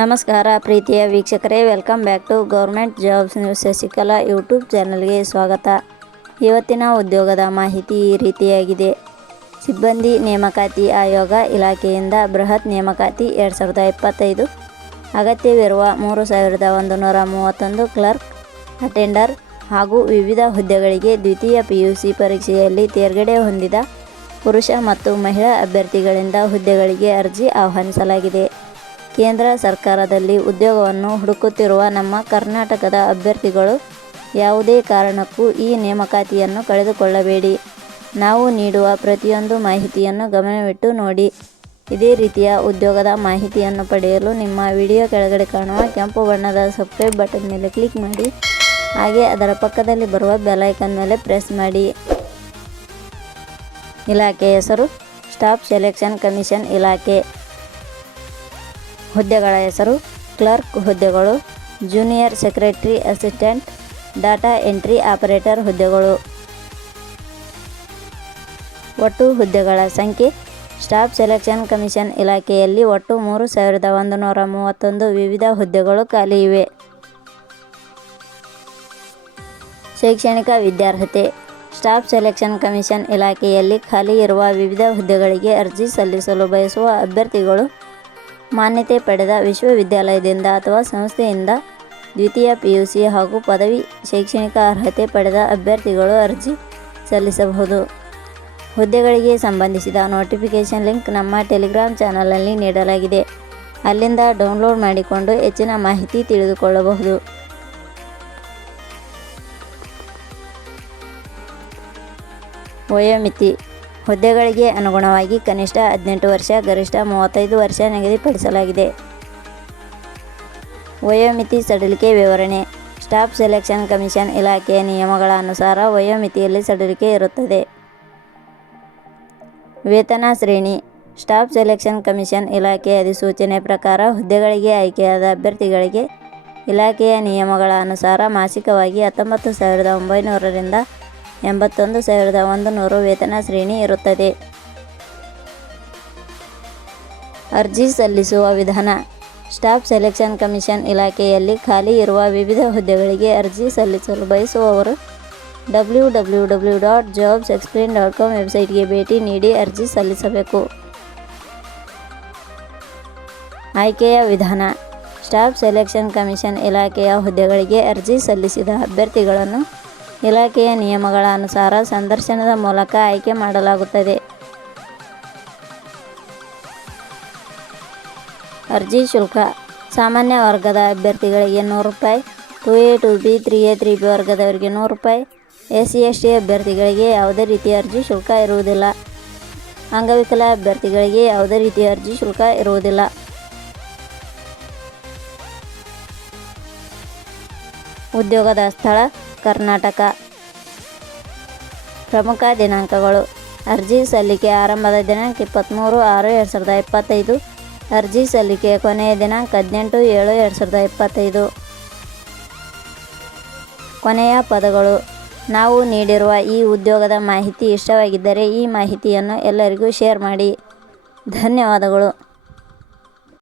ನಮಸ್ಕಾರ ಪ್ರೀತಿಯ ವೀಕ್ಷಕರೇ, welcome back to government jobs news Shashikala YouTube ಚಾನಲ್ಗೆ ಸ್ವಾಗತ. ಇವತ್ತಿನ ಉದ್ಯೋಗದ ಮಾಹಿತಿ ಈ ರೀತಿಯಾಗಿದೆ. ಸಿಬ್ಬಂದಿ ನೇಮಕಾತಿ ಆಯೋಗ ಇಲಾಖೆಯಿಂದ ಬೃಹತ್ ನೇಮಕಾತಿ 2025 ಅಗತ್ಯವಿರುವ 3131 ಕ್ಲರ್ಕ್, ಅಟೆಂಡರ್ ಹಾಗೂ ವಿವಿಧ ಹುದ್ದೆಗಳಿಗೆ ದ್ವಿತೀಯ PUC ಪರೀಕ್ಷೆಯಲ್ಲಿ ತೇರ್ಗಡೆ ಹೊಂದಿದ ಪುರುಷ ಮತ್ತು ಮಹಿಳಾ ಅಭ್ಯರ್ಥಿಗಳಿಂದ ಹುದ್ದೆಗಳಿಗೆ ಅರ್ಜಿ ಆಹ್ವಾನಿಸಲಾಗಿದೆ. ಕೇಂದ್ರ ಸರ್ಕಾರದಲ್ಲಿ ಉದ್ಯೋಗವನ್ನು ಹುಡುಕುತ್ತಿರುವ ನಮ್ಮ ಕರ್ನಾಟಕದ ಅಭ್ಯರ್ಥಿಗಳು ಯಾವುದೇ ಕಾರಣಕ್ಕೂ ಈ ನೇಮಕಾತಿಯನ್ನು ಕಳೆದುಕೊಳ್ಳಬೇಡಿ. ನಾವು ನೀಡುವ ಪ್ರತಿಯೊಂದು ಮಾಹಿತಿಯನ್ನು ಗಮನವಿಟ್ಟು ನೋಡಿ. ಇದೇ ರೀತಿಯ ಉದ್ಯೋಗದ ಮಾಹಿತಿಯನ್ನು ಪಡೆಯಲು ನಿಮ್ಮ ವಿಡಿಯೋ ಕೆಳಗಡೆ ಕಾಣುವ ಕೆಂಪು ಬಣ್ಣದ ಸಬ್ಸ್ಕ್ರೈಬ್ ಬಟನ್ ಮೇಲೆ ಕ್ಲಿಕ್ ಮಾಡಿ. ಹಾಗೆ ಅದರ ಪಕ್ಕದಲ್ಲಿ ಬರುವ ಬೆಲ್ ಐಕಾನ್ ಮೇಲೆ ಪ್ರೆಸ್ ಮಾಡಿ. ಇಲಾಖೆ ಹೆಸರು ಸ್ಟಾಫ್ ಸೆಲೆಕ್ಷನ್ ಕಮಿಷನ್ ಇಲಾಖೆ. ಹುದ್ದೆಗಳ ಹೆಸರು ಕ್ಲರ್ಕ್ ಹುದ್ದೆಗಳು, junior secretary assistant, data entry operator ಹುದ್ದೆಗಳು. ಒಟ್ಟು ಹುದ್ದೆಗಳ ಸಂಖ್ಯೆ. ಸ್ಟಾಫ್ ಸೆಲೆಕ್ಷನ್ ಕಮಿಷನ್ ಇಲಾಖೆಯಲ್ಲಿ ಒಟ್ಟು 3131 ವಿವಿಧ ಹುದ್ದೆಗಳು ಖಾಲಿ ಇವೆ. ಶೈಕ್ಷಣಿಕ ವಿದ್ಯಾರ್ಹತೆ. ಸ್ಟಾಫ್ ಸೆಲೆಕ್ಷನ್ ಕಮಿಷನ್ ಇಲಾಖೆಯಲ್ಲಿ ಖಾಲಿ ಇರುವ ವಿವಿಧ ಹುದ್ದೆಗಳಿಗೆ ಅರ್ಜಿ ಸಲ್ಲಿಸಲು ಬಯಸುವ ಅಭ್ಯರ್ಥಿಗಳು ಮಾನ್ಯತೆ ಪಡೆದ ವಿಶ್ವವಿದ್ಯಾಲಯದಿಂದ ಅಥವಾ ಸಂಸ್ಥೆಯಿಂದ ದ್ವಿತೀಯ PUC ಹಾಗೂ ಪದವಿ ಶೈಕ್ಷಣಿಕ ಅರ್ಹತೆ ಪಡೆದ ಅಭ್ಯರ್ಥಿಗಳು ಅರ್ಜಿ ಸಲ್ಲಿಸಬಹುದು. ಹುದ್ದೆಗಳಿಗೆ ಸಂಬಂಧಿಸಿದ ನೋಟಿಫಿಕೇಷನ್ ಲಿಂಕ್ ನಮ್ಮ ಟೆಲಿಗ್ರಾಮ್ ಚಾನಲ್ನಲ್ಲಿ ನೀಡಲಾಗಿದೆ. ಅಲ್ಲಿಂದ ಡೌನ್ಲೋಡ್ ಮಾಡಿಕೊಂಡು ಹೆಚ್ಚಿನ ಮಾಹಿತಿ ತಿಳಿದುಕೊಳ್ಳಬಹುದು. ವಯೋಮಿತಿ. ಹುದ್ದೆಗಳಿಗೆ ಅನುಗುಣವಾಗಿ ಕನಿಷ್ಠ 18 ವರ್ಷ, ಗರಿಷ್ಠ 35 ವರ್ಷ ನಿಗದಿಪಡಿಸಲಾಗಿದೆ. ವಯೋಮಿತಿ ಸಡಿಲಿಕೆ ವಿವರಣೆ. ಸ್ಟಾಫ್ ಸೆಲೆಕ್ಷನ್ ಕಮಿಷನ್ ಇಲಾಖೆಯ ನಿಯಮಗಳ ಅನುಸಾರ ವಯೋಮಿತಿಯಲ್ಲಿ ಸಡಿಲಿಕೆ ಇರುತ್ತದೆ. ವೇತನ ಶ್ರೇಣಿ. ಸ್ಟಾಫ್ ಸೆಲೆಕ್ಷನ್ ಕಮಿಷನ್ ಇಲಾಖೆಯ ಅಧಿಸೂಚನೆ ಪ್ರಕಾರ ಹುದ್ದೆಗಳಿಗೆ ಆಯ್ಕೆಯಾದ ಅಭ್ಯರ್ಥಿಗಳಿಗೆ ಇಲಾಖೆಯ ನಿಯಮಗಳ ಅನುಸಾರ ಮಾಸಿಕವಾಗಿ 19,900 ರಿಂದ 81,100 ವೇತನ ಶ್ರೇಣಿ ಇರುತ್ತದೆ. ಅರ್ಜಿ ಸಲ್ಲಿಸುವ ವಿಧಾನ. ಸ್ಟಾಫ್ ಸೆಲೆಕ್ಷನ್ ಕಮಿಷನ್ ಇಲಾಖೆಯಲ್ಲಿ ಖಾಲಿ ಇರುವ ವಿವಿಧ ಹುದ್ದೆಗಳಿಗೆ ಅರ್ಜಿ ಸಲ್ಲಿಸಲು ಬಯಸುವವರು www.jobsexplain.com ವೆಬ್ಸೈಟ್ಗೆ ಭೇಟಿ ನೀಡಿ ಅರ್ಜಿ ಸಲ್ಲಿಸಬೇಕು. ಆಯ್ಕೆಯ ವಿಧಾನ. ಸ್ಟಾಫ್ ಸೆಲೆಕ್ಷನ್ ಕಮಿಷನ್ ಇಲಾಖೆಯ ಹುದ್ದೆಗಳಿಗೆ ಅರ್ಜಿ ಸಲ್ಲಿಸಿದ ಅಭ್ಯರ್ಥಿಗಳನ್ನು ಇಲಾಖೆಯ ನಿಯಮಗಳ ಅನುಸಾರ ಸಂದರ್ಶನದ ಮೂಲಕ ಆಯ್ಕೆ ಮಾಡಲಾಗುತ್ತದೆ. ಅರ್ಜಿ ಶುಲ್ಕ. ಸಾಮಾನ್ಯ ವರ್ಗದ ಅಭ್ಯರ್ಥಿಗಳಿಗೆ ₹100, 2A, 2B, 3A, 3B ವರ್ಗದವರಿಗೆ ₹100. SC/ST ಅಭ್ಯರ್ಥಿಗಳಿಗೆ ಯಾವುದೇ ರೀತಿಯ ಅರ್ಜಿ ಶುಲ್ಕ ಇರುವುದಿಲ್ಲ. ಅಂಗವಿಕಲ ಅಭ್ಯರ್ಥಿಗಳಿಗೆ ಯಾವುದೇ ರೀತಿಯ ಅರ್ಜಿ ಶುಲ್ಕ ಇರುವುದಿಲ್ಲ. ಉದ್ಯೋಗದ ಸ್ಥಳ ಕರ್ನಾಟಕ. ಪ್ರಮುಖ ದಿನಾಂಕಗಳು. ಅರ್ಜಿ ಸಲ್ಲಿಕೆ ಆರಂಭದ ದಿನಾಂಕ 23/6/2025. ಅರ್ಜಿ ಸಲ್ಲಿಕೆಯ ಕೊನೆಯ ದಿನಾಂಕ 18/7/2025. ಕೊನೆಯ ಪದಗಳು. ನಾವು ನೀಡಿರುವ ಈ ಉದ್ಯೋಗದ ಮಾಹಿತಿ ಇಷ್ಟವಾಗಿದ್ದರೆ ಈ ಮಾಹಿತಿಯನ್ನು ಎಲ್ಲರಿಗೂ ಶೇರ್ ಮಾಡಿ. ಧನ್ಯವಾದಗಳು.